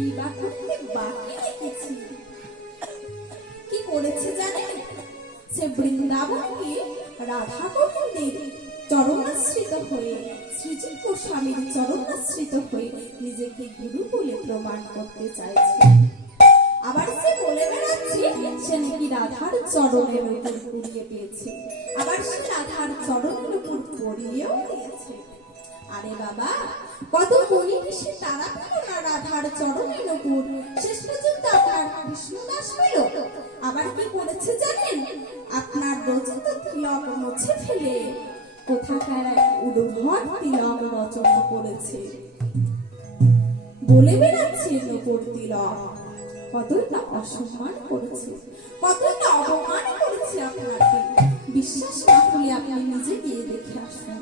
বিবাহ করতে বাকি রেখেছি। কি করেছে জানেন? সে বৃন্দাবনকে রাধা গোবিন্দের চরণাশ্রিত হয়ে, শ্রীজীব গোস্বামীর চরণাশ্রিত হয়ে নিজেকে গুরু বলে প্রমাণ করতে চাইছে। আবার সে বলে বেড়াচ্ছে সে নাকি রাধার চরণের উপর পড়িয়ে পেয়েছে, আবার সে রাধার চরণের উপর পড়িয়েও দিয়েছে। আরে বাবা, কত করিনি সে তারা পেল না রাধার চরণের উপর, শেষ পর্যন্ত আপনার কৃষ্ণদাস পেল। আবার কি করেছে জানেন? আপনার রচিত তিলক মুছে ফেলে কোথাকার উদ্ভট তিলক রচনা করেছে, বলে বেড়াচ্ছে নূপুর তিলক। কতটা অসম্মান করেছে, কতটা অপমান করেছে আপনাকে। বিশ্বাস না হলে আপনি নিজে গিয়ে দেখে আসুন।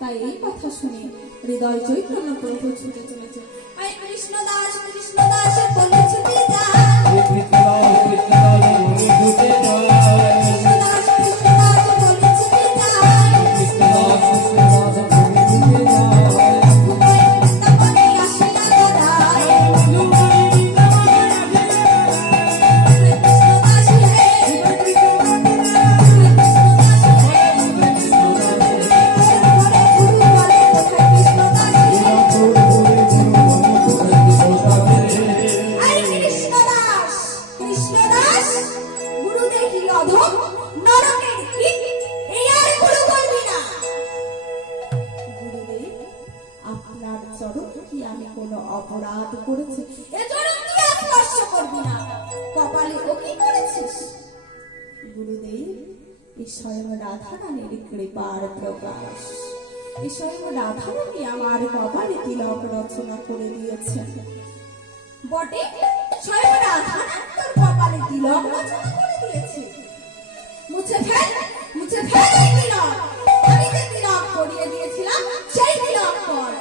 তাই এই কথা শুনে হৃদয় চৈতন্য প্রভু ছুটে চলেছে, কৃষ্ণদাস কৃষ্ণদাস বলে ছুটে যায়। অপরাধ করেছি, স্পর্শ করবি না। কপালে ও কি করেছিস? গুরুদেব, এই স্বয়ং রাধারানীর কৃপার প্রকাশ। এই স্বয়ং রাধারানী আমার কপালে তিলক রচনা করে দিয়েছেন। বটে, স্বয়ং রাধারানী তোর কপালে তিলক রচনা করে দিয়েছে। মুছে ফেল, মুছে ফেল এই তিলক। আমি যে তিলক করিয়ে দিয়েছিলাম সেই তিলক কর।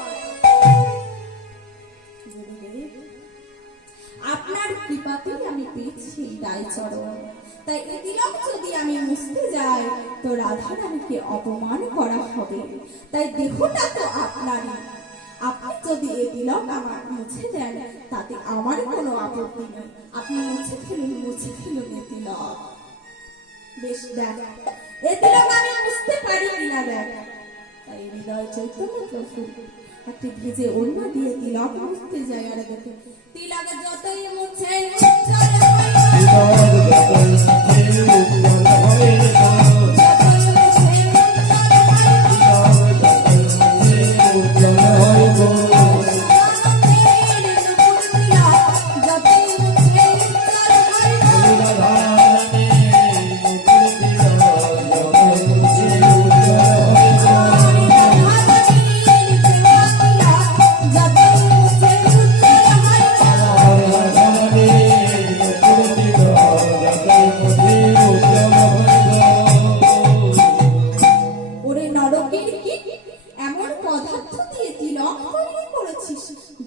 আপনার কৃপাতে আমি পেয়েছি রায়চরণ, তাই এই তিলক যদি আমি মুছতে যাই তো রাধারানীকে অপমান করা হবে। তাই দেহটা তো আপনারই, আপনি যদি এই তিলক আমার মুছে দেন তাতে আমার কোনো আপত্তি নেই। আপনি মুছে ফেলুন, মুছে ফেলুন এই তিলক। বেশ, দেখ এই তিলক আমি মুছতে পারি কিনা দেখ। তাই হৃদয় চৈতন্য প্রভু একটি ভেজে অন্য দিয়ে তিলক মুছতে যায়। আর দেখে তিলক যতই মুছে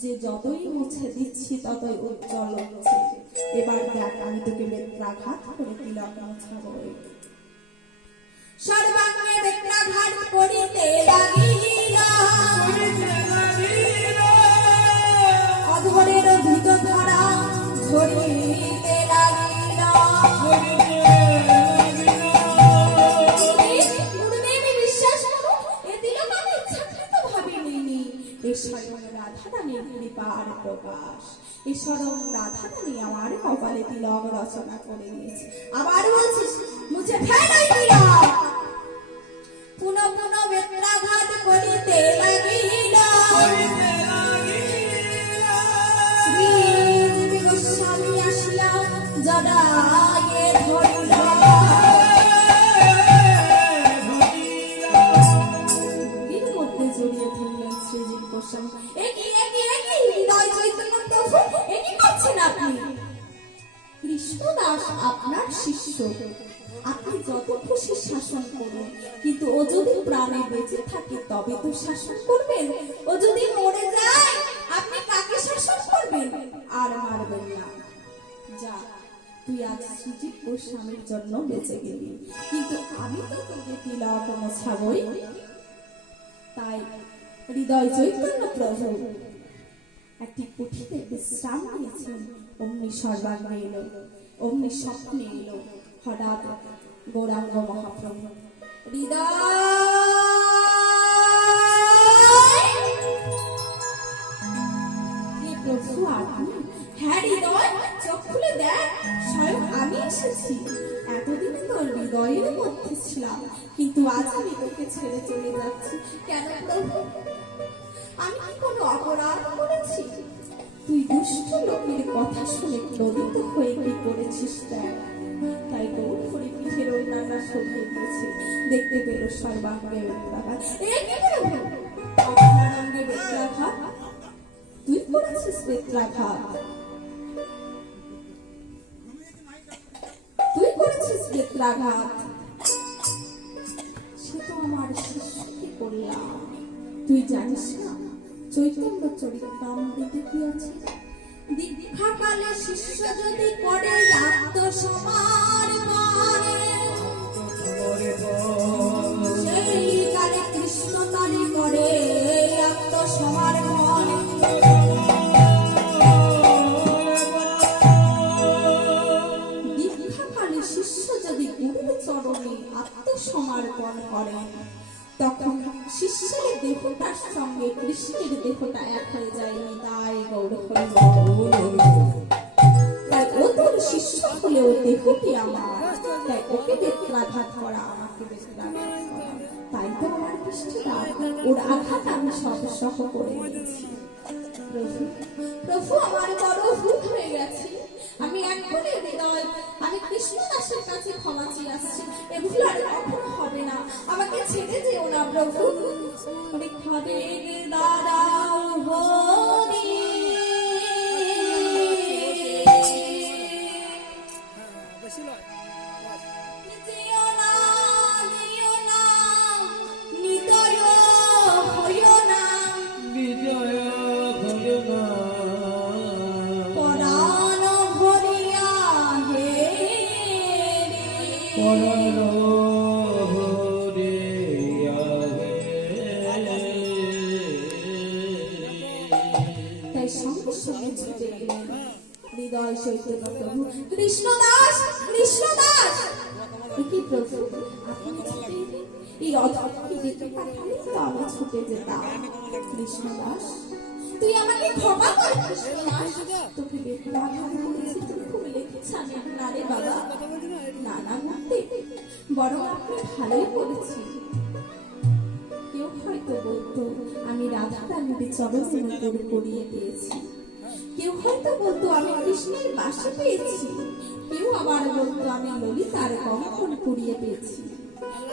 যে যতই মুছে দিচ্ছি ততই উজ্জ্বল হচ্ছে। এবার দেখ আমি তোকে বেত্রাঘাত করে তিলক মুছাবো। সর্বাঙ্গে বেত্রাঘাত করিতে লাগিল, অধরের ধৃত ধারা ঝরিতে লাগিল। গুরুদেবী বিশ্বাস করুন, এ তিলক আমি ইচ্ছাকৃত ভাবে নিইনি। এ স্বয়ং রাধারানীর কৃপার প্রকাশ। এই স্বয়ং রাধারানী আমার কপালে তিলক রচনা করে দিয়েছে। আবার বলছিস মুছে ফেল এই তিলক। পুনঃ পুনঃ বেত্রাঘাত করিতে লাগিল, শ্রীজীব গোস্বামী আসিয়া জড়ায়ে ধরিল। এর মধ্যে জড়িয়ে ধরলেন শ্রীজীব গোস্বামী। কৃষ্ণদাস আপনার শিষ্য, আপনি যত খুশি শাসন করুন, কিন্তু ও যদি প্রাণে বেঁচে থাকে তবে তো শাসন করবেন। ও যদি মরে যায় আপনি কাকে শাসন করবেন? আর মারবেন না। যা, তুই আজ শ্রীজীব গোস্বামীর জন্য বেঁচে গেলি, কিন্তু আমি তো তোকে তিলক মোছাবই। তাই হৃদয় চৈতন্য প্রভু একটি কুঠিতে বিশ্রাম নিয়েছেন, অমনি সর্বাঙ্গে এলো, অমনি স্বপ্নে এলো হঠাৎ গৌরাঙ্গ মহাপ্রভু। প্রভু আপনি? হ্যাঁ হৃদয়, চোখ খুলে দেখ, স্বয়ং আমি এসেছি। এতদিন তোর হৃদয়ের মধ্যে ছিলাম, কিন্তু আজ আমি তোকে ছেড়ে চলে যাচ্ছি। কেন প্রভু? আমি কি কোনো অপরাধ করেছি? তুই দুষ্ট লোকের কথা শুনে ক্রোধিত হয়ে কি করেছিস দেখ। তাই দৌড় করে পিঠের ওড়নাটা সরিয়ে দিয়েছে, দেখতে পেল সর্বাঙ্গে বেত্রাঘাত। আপনার অঙ্গে বেত্রাঘাত? তুই করেছিস বেত্রাঘাত? তুই করেছিস বেত্রাঘাত? সে তো আমার শিষ্যকে করলাম। তুই জানিস না চৈতন্য চরিতামৃতে কি আছে? দীক্ষাকালে শিষ্য যদি করে আত্মসমর্পণ, সেই কালে কৃষ্ণ তারে করে আত্মসমর্পণ। দীক্ষাকালে শিষ্য যদি গুরুর চরণে আত্মসমর্পণ করেন, তখন শিষ্যের দেহটার সঙ্গে কৃষ্ণের দেহটা এক হয়ে যায়নি। তাই গৌর তাই ও তোর শিষ্য হলেও দেহটি আমার, তাই ওকে বেত্রাঘাত করা, আমাকে বেত্রাঘাত করা। তাই তো আমার কৃষ্ণের ওর আঘাত আমি সব সহ করে নিয়েছি। প্রভু, প্রভু আমার বড় ভুল হয়ে গেছে। আমি এক্ষুনি হৃদয়, আমি কৃষ্ণদাসের কাছে ক্ষমা চেয়ে আসছি। এ ভুল আর কখনো হবে না। আমাকে ছেড়ে যেও না প্রভু। পরীক্ষা বেগ দাঁড়াও হরি, যেও না, যেও না, নিদয় হইও না, বিজয় হইও না। পরাণ ভরিয়া হে পরাণ ভরিয়া হে। তাই সঙ্গে সঙ্গে ছুটে গেলেন হৃদয় চৈতন্য প্রভু। কৃষ্ণদাস, কৃষ্ণদাস! কি প্রভু, আপনি ছুটে এলেন? এই অধমকে ডেকে পাঠালে তো আমি ছুটে যেতাম। কৃষ্ণদাস, তুই আমাকে ক্ষমা কর। কৃষ্ণদাস, তোকে বেত্রাঘাত করেছি, তুই খুব লেখেছেন না রে বাবা। না না মূর্তি, বরং আপনি ভালোই করেছি। কেউ হয়তো বলতো আমি রাধা রানীর চরণে নূপুর পরিয়ে পেয়েছি, কেউ হয়তো বলতো আমি কৃষ্ণের বাসে পেয়েছি, কেউ আবার বলতো আমি ললিতার কঙ্কণ কুড়িয়ে পেয়েছি।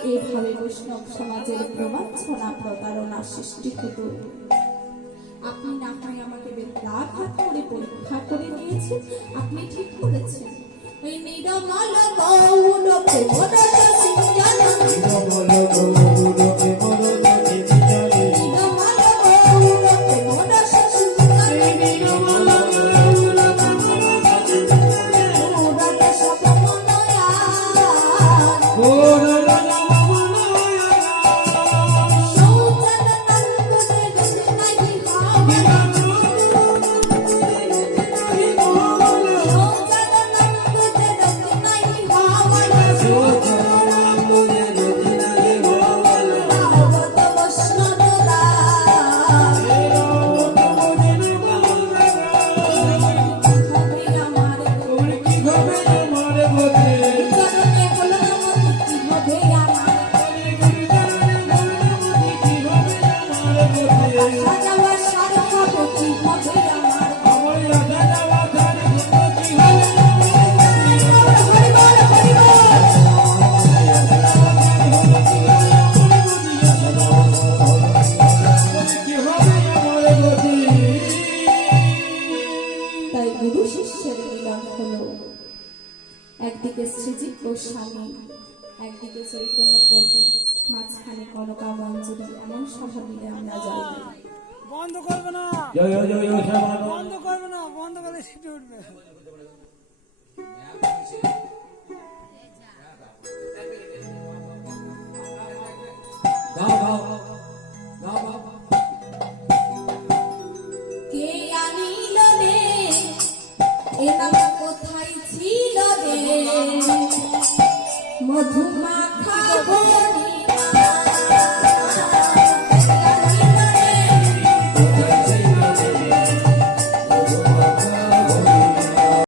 এইভাবে বৈষ্ণব সমাজের প্রবাঞ্ছনা প্রতারণা সৃষ্টি হতো। আপনি না হয় আমাকে বেত্রাঘাত করে পরীক্ষা করে নিয়েছেন, আপনি ঠিক করেছেন। এই নিরমল গৌর প্রেমরস সিঞ্চন, নিরমল গৌর প্রেমরস সিঞ্চন, নিরমল গৌর প্রেমরস সিঞ্চন, নিরমল গৌর প্রেমরস সিঞ্চন, গৌর সব মনয়া, গৌর একদিকে শ্রীজিৎ গোস্বামী, একদিকে চৈতন্য প্রভু, মাঝখানে কনকা মঞ্জুরি। এমন সভা মিলে আমরা যাই। বন্ধ করবে না, বন্ধ করবে না, বন্ধ করে সিটে উঠবে। কে আনি এ নাম কোথায় ছিল রে মধুমাখা